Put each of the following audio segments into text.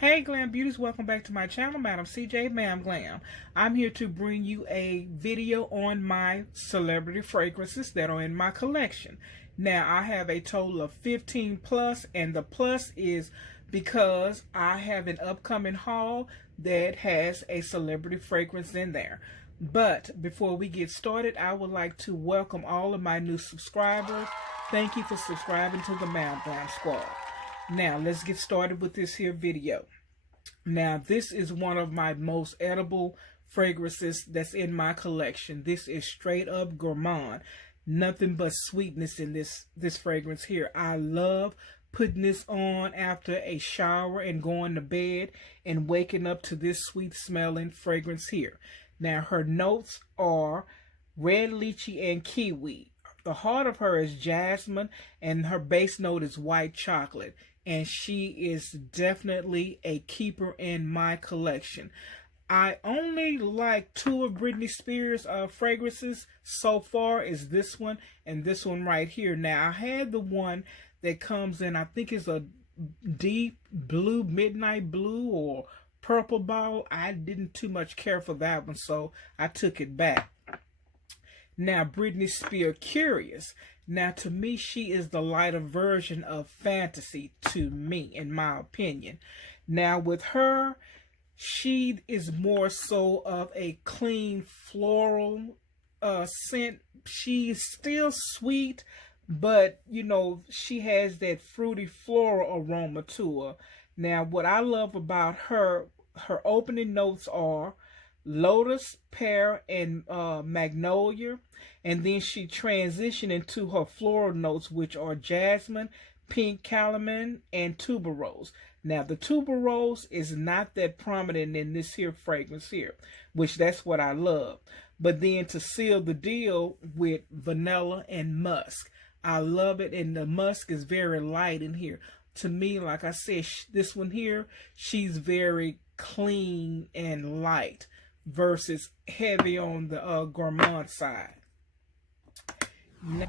Hey Glam Beauties, welcome back to my channel, Madam CJ Ma'am Glam. I'm here to bring you a video on my celebrity fragrances that are in my collection. Now, I have a total of 15 plus, and the plus is because I have an upcoming haul that has a celebrity fragrance in there. But before we get started, I would like to welcome all of my new subscribers. Thank you for subscribing to the Ma'am Glam Squad. Now, let's get started with this here video. Now, this is one of my most edible fragrances that's in my collection. This is straight up gourmand. Nothing but sweetness in this fragrance here. I love putting this on after a shower and going to bed and waking up to this sweet smelling fragrance here. Now, her notes are red lychee and kiwi. The heart of her is jasmine, and her base note is white chocolate. And she is definitely a keeper in my collection. I only like two of Britney Spears' fragrances so far, is this one and this one right here. Now, I had the one that comes in, I think it's a deep blue, midnight blue or purple bottle. I didn't too much care for that one, so I took it back. Now, Britney Spears Curious. Now, to me, she is the lighter version of fantasy to me, in my opinion. Now, with her, she is more so of a clean floral scent. She's still sweet, but, you know, she has that fruity floral aroma to her. Now, what I love about her opening notes are lotus, pear, and magnolia, and then she transitioned into her floral notes, which are jasmine, pink calamine, and tuberose. Now, the tuberose is not that prominent in this here fragrance here, which that's what I love. But then to seal the deal with vanilla and musk, I love it, and the musk is very light in here. To me, like I said, this one here, she's very clean and light versus heavy on the gourmand side. Now,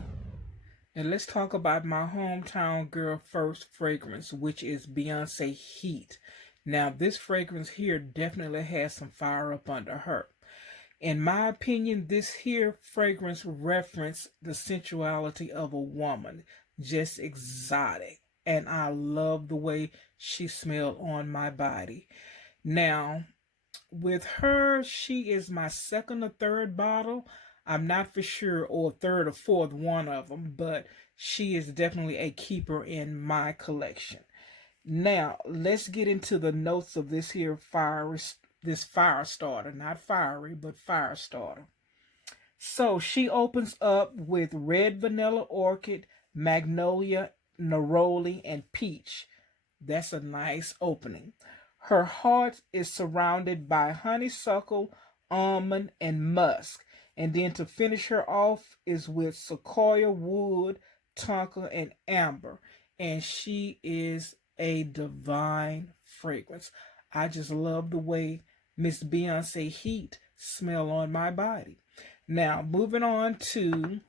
and let's talk about my hometown girl first fragrance, which is Beyonce Heat. Now, this fragrance here definitely has some fire up under her. In my opinion, this here fragrance references the sensuality of a woman, just exotic. And I love the way she smelled on my body. Now, with her, she is my second or third bottle. I'm not for sure, or third or fourth one of them, but she is definitely a keeper in my collection. Now, let's get into the notes of this here fire starter. Not fiery, but fire starter. So she opens up with red vanilla orchid, magnolia, neroli, and peach. That's a nice opening. Her heart is surrounded by honeysuckle, almond, and musk. And then to finish her off is with sequoia wood, tonka, and amber. And she is a divine fragrance. I just love the way Miss Beyonce Heat smell on my body. Now, moving on to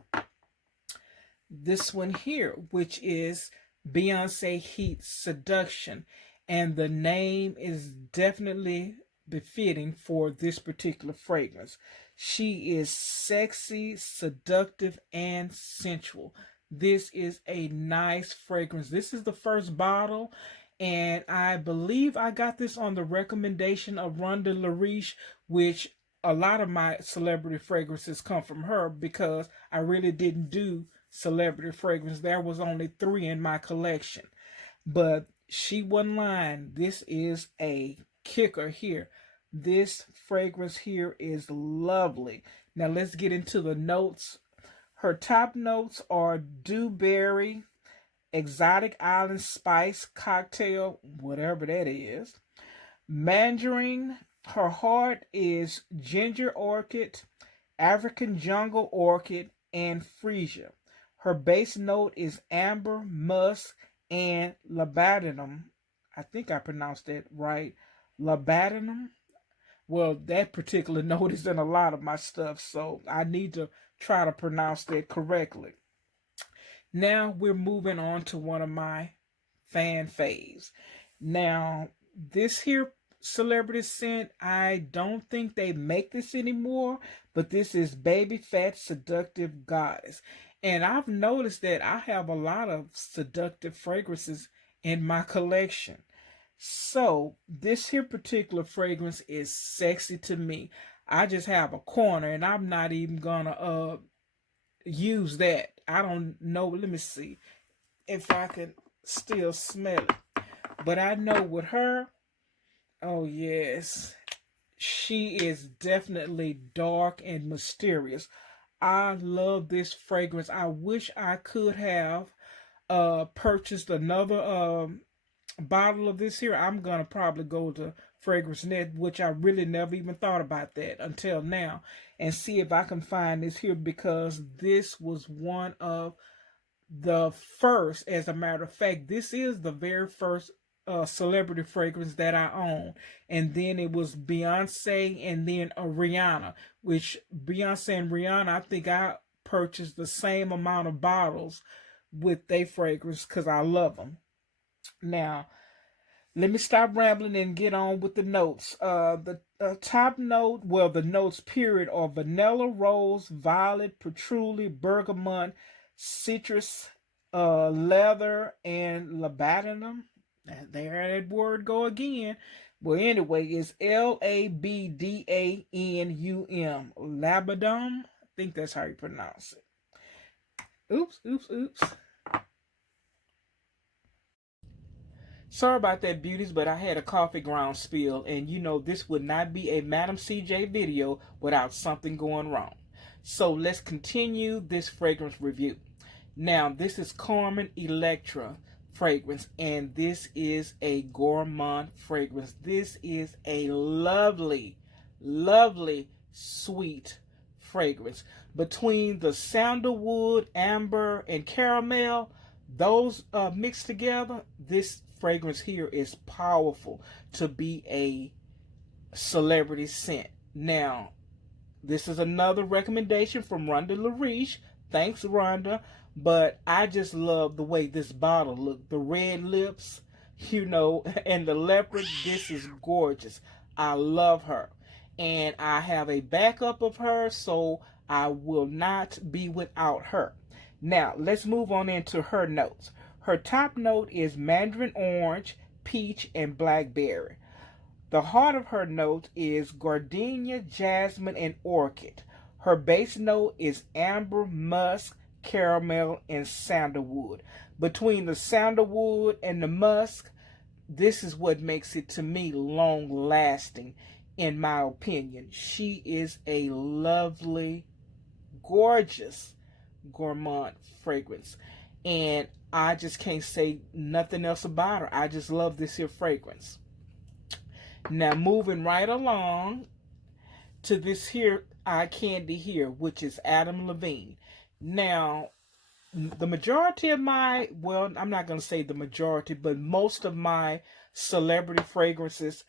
this one here, which is Beyonce Heat Seduction. And the name is definitely befitting for this particular fragrance. She is sexy, seductive, and sensual. This is a nice fragrance. This is the first bottle, and I believe I got this on the recommendation of Rhonda Lariche, which a lot of my celebrity fragrances come from her because I really didn't do celebrity fragrance. There was only 3 in my collection. But she wasn't lying. This is a kicker here. This fragrance here is lovely. Now let's get into the notes. Her top notes are dewberry, exotic island spice, cocktail, whatever that is, mandarin. Her heart is ginger orchid, African jungle orchid, and freesia. Her base note is amber, musk, and labdanum. I think I pronounced that right. Labdanum. Well, that particular note is in a lot of my stuff, so I need to try to pronounce that correctly. Now we're moving on to one of my fan faves. Now, this here celebrity scent, I don't think they make this anymore, but this is Baby Phat Seductive Goddess. And I've noticed that I have a lot of seductive fragrances in my collection. So this here particular fragrance is sexy to me. I just have a corner and I'm not even gonna use that. I don't know. Let me see if I can still smell it. But I know with her, oh yes, she is definitely dark and mysterious. I love this fragrance. I wish I could have purchased another bottle of this here. I'm gonna probably go to Fragrance Net, which I really never even thought about that until now, and see if I can find this here, because this was one of the first. As a matter of fact, this is the very first celebrity fragrance that I own. And then it was Beyonce and then Rihanna, which Beyonce and Rihanna, I think I purchased the same amount of bottles with their fragrance because I love them. Now, let me stop rambling and get on with the notes. The top note, well, the notes period, are vanilla, rose, violet, patchouli, bergamot, citrus, leather, and labdanum. There that word go again. Well, anyway, it's Labdanum. Labdanum. I think that's how you pronounce it. Oops. Sorry about that, beauties, but I had a coffee ground spill, and you know this would not be a Madam CJ video without something going wrong. So let's continue this fragrance review. Now, this is Carmen Electra fragrance, and this is a gourmand fragrance. This is a lovely, lovely, sweet fragrance. Between the sandalwood, amber, and caramel, those mixed together, this fragrance here is powerful to be a celebrity scent. Now, this is another recommendation from Rhonda LaRiche. Thanks, Rhonda. But I just love the way this bottle looks. The red lips, you know, and the leopard. This is gorgeous. I love her. And I have a backup of her, so I will not be without her. Now, let's move on into her notes. Her top note is mandarin orange, peach, and blackberry. The heart of her note is gardenia, jasmine, and orchid. Her base note is amber, musk, caramel, and sandalwood. Between the sandalwood and the musk, this is what makes it, to me, long lasting, in my opinion. She is a lovely, gorgeous gourmand fragrance, and I just can't say nothing else about her. I just love this here fragrance. Now, moving right along to this here eye candy here, which is Adam Levine. Now, the majority of my, well, I'm not going to say the majority, but most of my celebrity fragrances,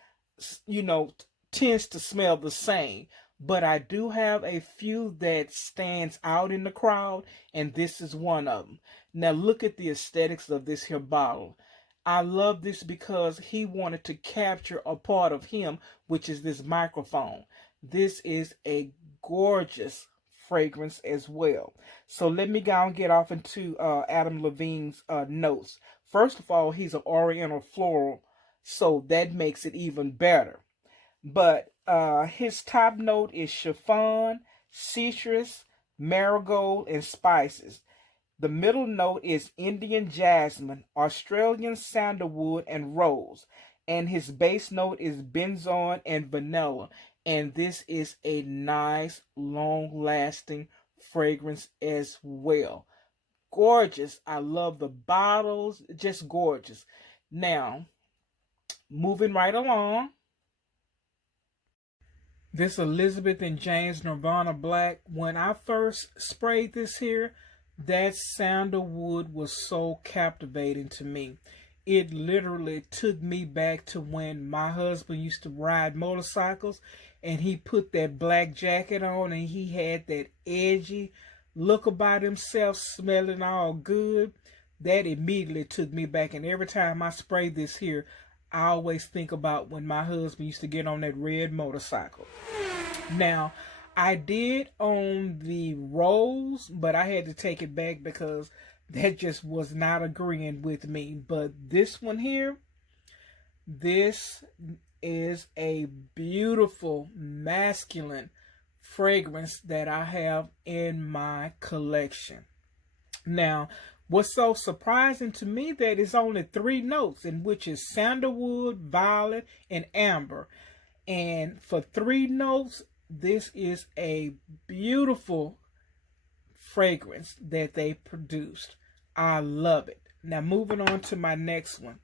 you know, tends to smell the same. But I do have a few that stands out in the crowd, and this is one of them. Now, look at the aesthetics of this here bottle. I love this because he wanted to capture a part of him, which is this microphone. This is a gorgeous fragrance as well. So let me go and get off into Adam Levine's notes. First of all, he's an oriental floral, so that makes it even better. But his top note is chiffon, citrus, marigold, and spices. The middle note is Indian jasmine, Australian sandalwood, and rose. And his base note is benzoin and vanilla. And this is a nice, long-lasting fragrance as well. Gorgeous. I love the bottles. Just gorgeous. Now, moving right along. This Elizabeth and James Nirvana Black. When I first sprayed this here, that sandalwood was so captivating to me. It literally took me back to when my husband used to ride motorcycles, and he put that black jacket on, and he had that edgy look about himself, smelling all good. That immediately took me back, and every time I spray this here, I always think about when my husband used to get on that red motorcycle. Now, I did own the Rose, but I had to take it back because that just was not agreeing with me. But this one here, this is a beautiful masculine fragrance that I have in my collection. Now, what's so surprising to me that it's only 3 notes, in which is sandalwood, violet, and amber. And for 3 notes, this is a beautiful fragrance that they produced. I love it. Now, moving on to my next one.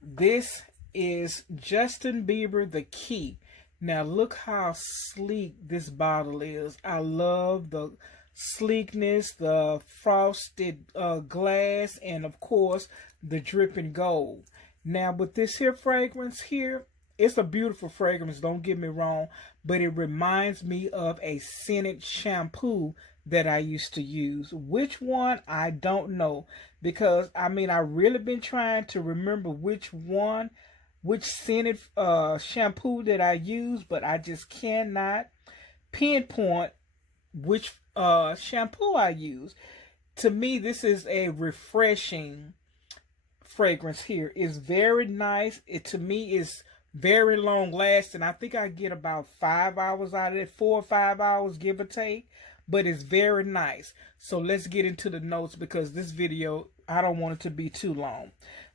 This is Justin Bieber The Key. Now, look how sleek this bottle is. I love the sleekness, the frosted glass, and of course, the dripping gold. Now, with this here fragrance here, it's a beautiful fragrance, don't get me wrong, but it reminds me of a scented shampoo that I used to use. Which one, I don't know, because I really been trying to remember which scented shampoo that I use, but I just cannot pinpoint which shampoo I use. To me, this is a refreshing fragrance here. It's very nice. It to me is very long lasting. I think I get about 5 hours out of it, 4 or 5 hours, give or take. But it's very nice. So let's get into the notes, because this video, I don't want it to be too long.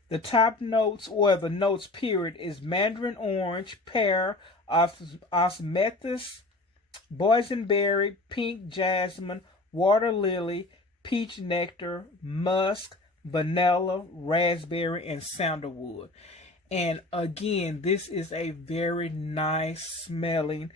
The top notes, or the notes period, is mandarin orange, pear, osmanthus, boysenberry, pink jasmine, water lily, peach nectar, musk, vanilla, raspberry, and sandalwood. And again, this is a very nice smelling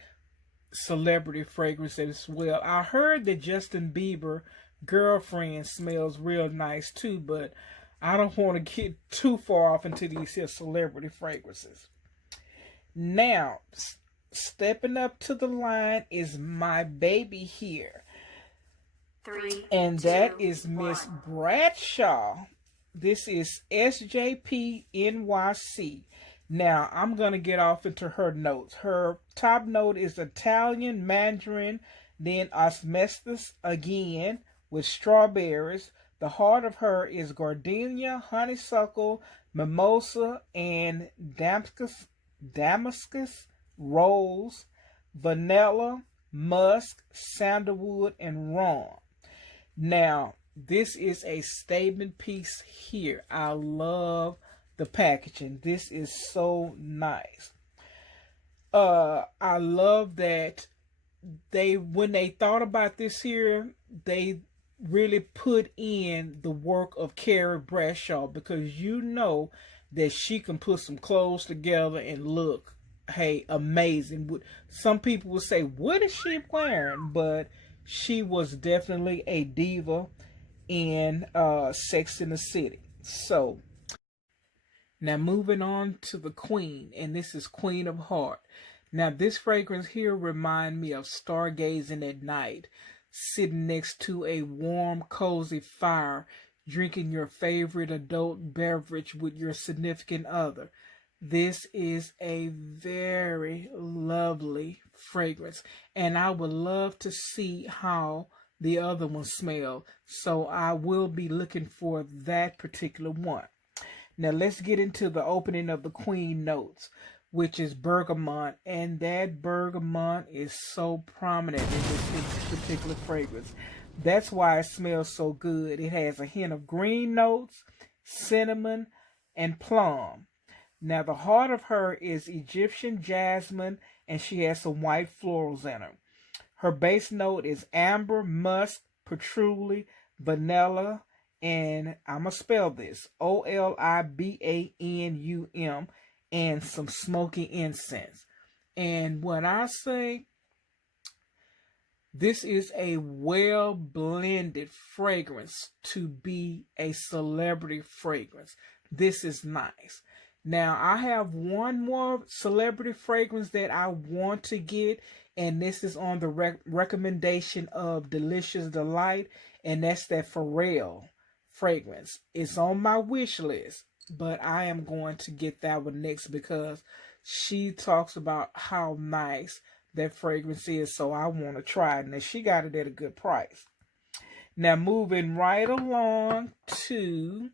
celebrity fragrance as well. I heard that Justin Bieber girlfriend smells real nice too, but I don't want to get too far off into these here celebrity fragrances. Now, stepping up to the line is my baby here. 3, and 2, that is Miss 1. Bradshaw. This is SJP NYC. Now, I'm going to get off into her notes. Her top note is Italian Mandarin, then osmanthus again with strawberries. The heart of her is gardenia, honeysuckle, mimosa, and Damascus rose, vanilla, musk, sandalwood, and rum. Now, this is a statement piece here. I love the packaging. This is so nice. I love that when they thought about this here, they really put in the work of Carrie Bradshaw, because you know that she can put some clothes together and look, hey, amazing. Some people would say, what is she wearing? But she was definitely a diva in Sex in the City. So, now moving on to the Queen, and this is Queen of Heart. Now, this fragrance here reminds me of stargazing at night, sitting next to a warm, cozy fire, drinking your favorite adult beverage with your significant other. This is a very lovely fragrance, and I would love to see how the other one smell. So I will be looking for that particular one. Now let's get into the opening of the Queen notes, which is bergamot, and that bergamot is so prominent in this particular fragrance. That's why it smells so good. It has a hint of green notes, cinnamon, and plum. Now, the heart of her is Egyptian jasmine, and she has some white florals in her. Her base note is amber, musk, patchouli, vanilla, and I'm going to spell this, Olibanum, and some smoky incense. And when I say this is a well-blended fragrance to be a celebrity fragrance, this is nice. Now, I have one more celebrity fragrance that I want to get, and this is on the recommendation of Delicious Delight, and that's that Pharrell fragrance. It's on my wish list. but I am going to get that one next because she talks about how nice that fragrance is, so I want to try it. And she got it at a good price. Now, moving right along to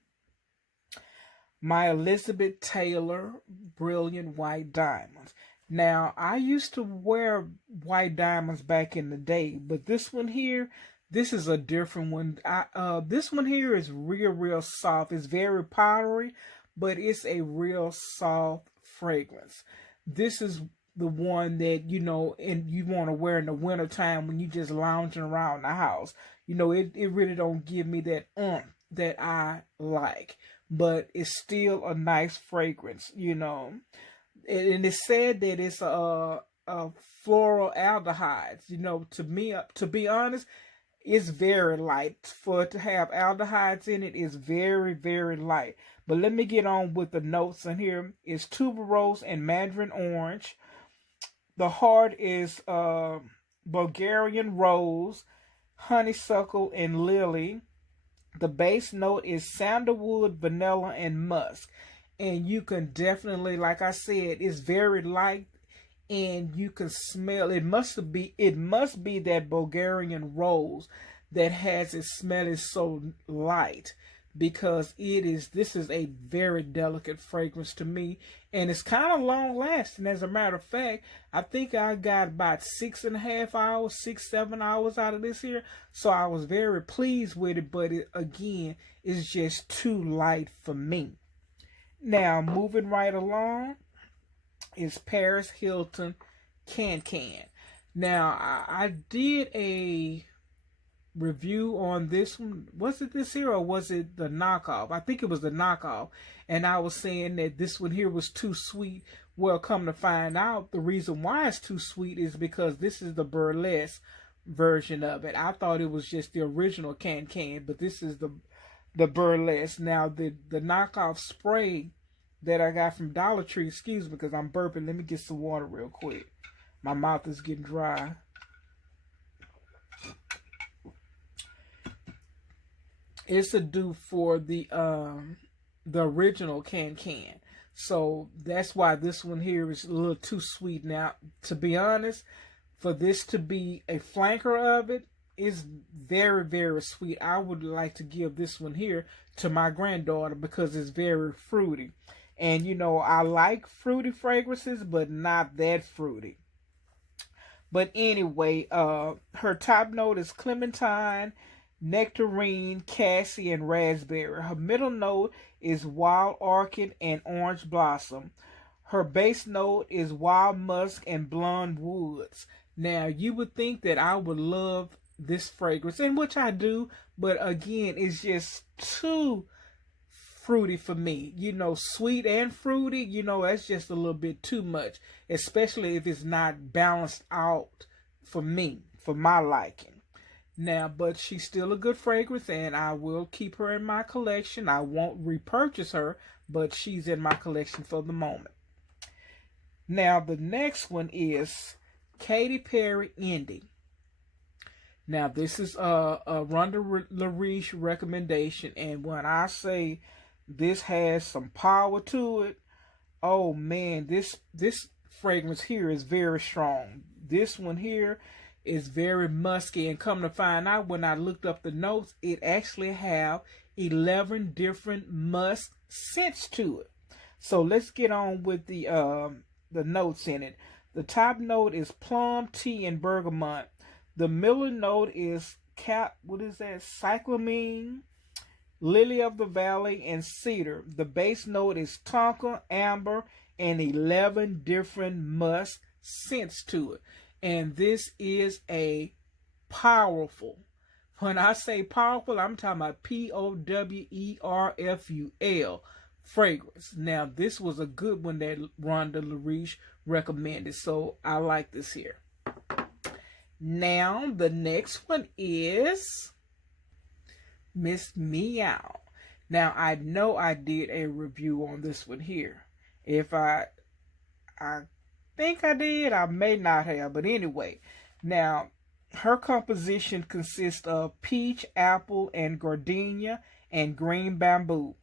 my Elizabeth Taylor Brilliant White Diamonds. Now, I used to wear white diamonds back in the day, but this one here, this is a different one. This one here is real soft. It's very powdery, but it's a real soft fragrance. This is the one that, you know, and you want to wear in the wintertime when you just lounging around the house. You know, it really don't give me that that I like, but it's still a nice fragrance, you know. And it's said that it's a floral aldehydes. You know, to me, to be honest, it's very light. For it to have aldehydes in it is very light. But let me get on with the notes in here. It's tuberose and mandarin orange. The heart is Bulgarian rose, honeysuckle, and lily. The base note is sandalwood, vanilla, and musk. And you can definitely, like I said, it's very light, and you can smell. It must be that Bulgarian rose that has it smelling so light, because this is a very delicate fragrance to me, and it's kind of long lasting. As a matter of fact, I think I got about 6.5 hours, 6-7 hours out of this here, so I was very pleased with it. But again, it's just too light for me. Now, moving right along is Paris Hilton Can Can. Now, I did a review on this one. Was it this here or was it the knockoff? I think it was the knockoff. And I was saying that this one here was too sweet. Well, come to find out, the reason why it's too sweet is because this is the burlesque version of it. I thought it was just the original Can Can, but this is the burlesque. Now, the knockoff spray that I got from Dollar Tree, excuse me because I'm burping. Let me get some water real quick. My mouth is getting dry. It's a dupe for the original Can Can. So that's why this one here is a little too sweet. Now, to be honest, for this to be a flanker of it, is very sweet. I would like to give this one here to my granddaughter because it's very fruity. And you know, I like fruity fragrances, but not that fruity. But anyway, her top note is clementine, nectarine, cassie, and raspberry. Her middle note is wild orchid and orange blossom. Her base note is wild musk and blonde woods. Now, you would think that I would love this fragrance, and which I do, but again, it's just too fruity for me. You know, sweet and fruity, you know, that's just a little bit too much, especially if it's not balanced out for me, for my liking. Now, but she's still a good fragrance, and I will keep her in my collection. I won't repurchase her, but she's in my collection for the moment. Now, the next one is Katy Perry Indi. Now, this is a Rhonda LaRiche recommendation, and when I say this has some power to it, oh man, this fragrance here is very strong. This one here is very musky, and come to find out, when I looked up the notes, it actually have 11 different musk scents to it. So let's get on with the notes in it. The top note is plum, tea, and bergamot. The middle note is cyclamine, lily of the valley, and cedar. The base note is tonka, amber, and 11 different musk scents to it. And this is a powerful, when I say powerful, I'm talking about POWERFUL fragrance. Now, this was a good one that Rhonda LaRiche recommended, so I like this here. Now, the next one is Miss Meow. Now, I know I did a review on this one here. If I think I did, I may not have, but anyway. Now, her composition consists of peach, apple, and gardenia, and green bamboo.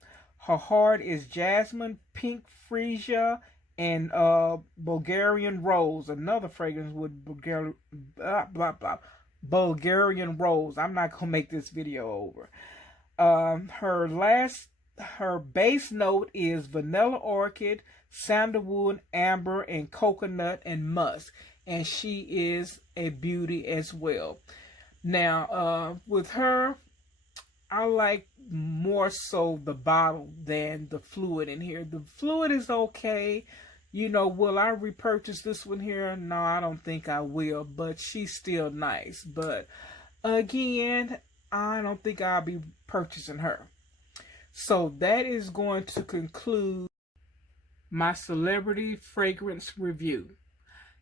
Her heart is jasmine, pink freesia, and Bulgarian rose. Another fragrance with Bulgarian rose. I'm not gonna make this video over. Her base note is vanilla orchid, sandalwood, amber, and coconut and musk, and she is a beauty as well. Now, with her, I like more so the bottle than the fluid in here. The fluid is okay. You know, will I repurchase this one here? No, I don't think I will, but she's still nice. But again, I don't think I'll be purchasing her. So that is going to conclude my celebrity fragrance review.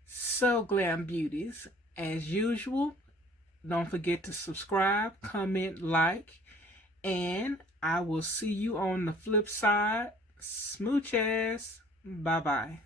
So, Glam Beauties, as usual, don't forget to subscribe, comment, like, and I will see you on the flip side. Smooches. Bye-bye.